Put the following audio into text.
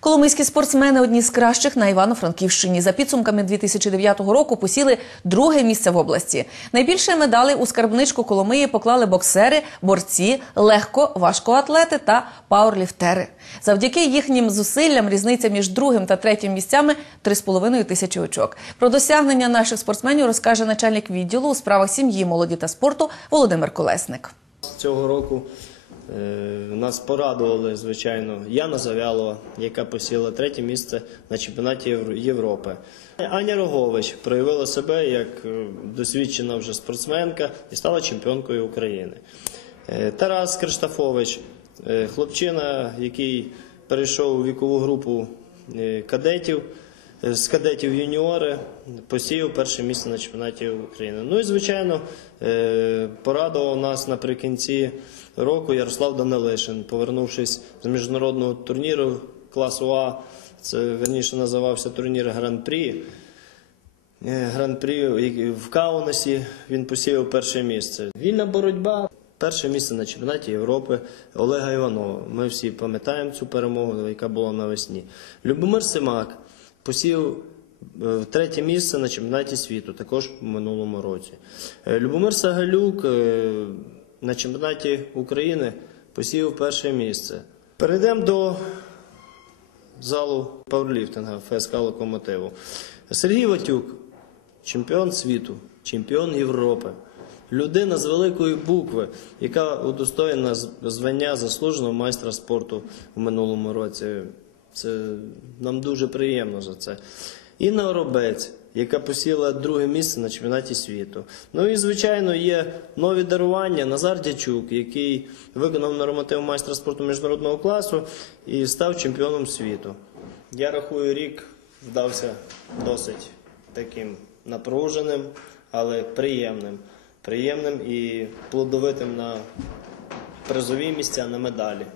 Коломийські спортсмени одні з кращих на Івано-Франківщині. За підсумками 2009 року посіли друге місце в області. Найбільше медалей у скарбничку Коломиї поклали боксери, борці, легко, важкоатлети та пауерліфтери. Завдяки їхнім зусиллям різниця між другим та третім місцями 3,5 тисячі очок. Про досягнення наших спортсменів розкаже начальник відділу у справах сім'ї, молоді та спорту Володимир Колесник. Цього року нас порадували, звичайно, Яна Завялова, яка посіла третє місце на чемпіонаті Європи. Аня Рогович проявила себе як е, досвідчена вже спортсменка і стала чемпіонкою України. Е, Тарас Криштафович, е, хлопчина, який перейшов у вікову групу е, кадетів. Е, З кадетів юніори посіяв перше місце на чемпіонаті України. Ну і звичайно, е, порадував нас наприкінці року Ярослав Данилишин, повернувшись з міжнародного турніру класу А. Це верніше називався турнір Гран-прі. Е, Гран-прі в Каунасі він посіяв перше місце. Вільна боротьба. Перше місце на чемпіонаті Європи Олега Іванова. Ми всі пам'ятаємо цю перемогу, яка була навесні. Любомир Симак посів е, третє місце на чемпіонаті світу, також в минулому році. Е, Любомир Сагалюк е, на чемпіонаті України посів перше місце. Перейдемо до залу пауерліфтинга ФСК Локомотиву. Сергій Ватюк, чемпіон світу, чемпіон Європи. Людина з великої букви, яка удостоєна звання заслуженого майстра спорту в минулому році. Це нам дуже приємно за це. Інна Оробець, яка посіла друге місце на чемпіонаті світу. Ну і звичайно є нові дарування. Назар Дячук, який виконав норматив майстра спорту міжнародного класу і став чемпіоном світу. Я рахую, рік вдався досить таким напруженим, але приємним. Приємним і плодовитим на призові місця на медалі.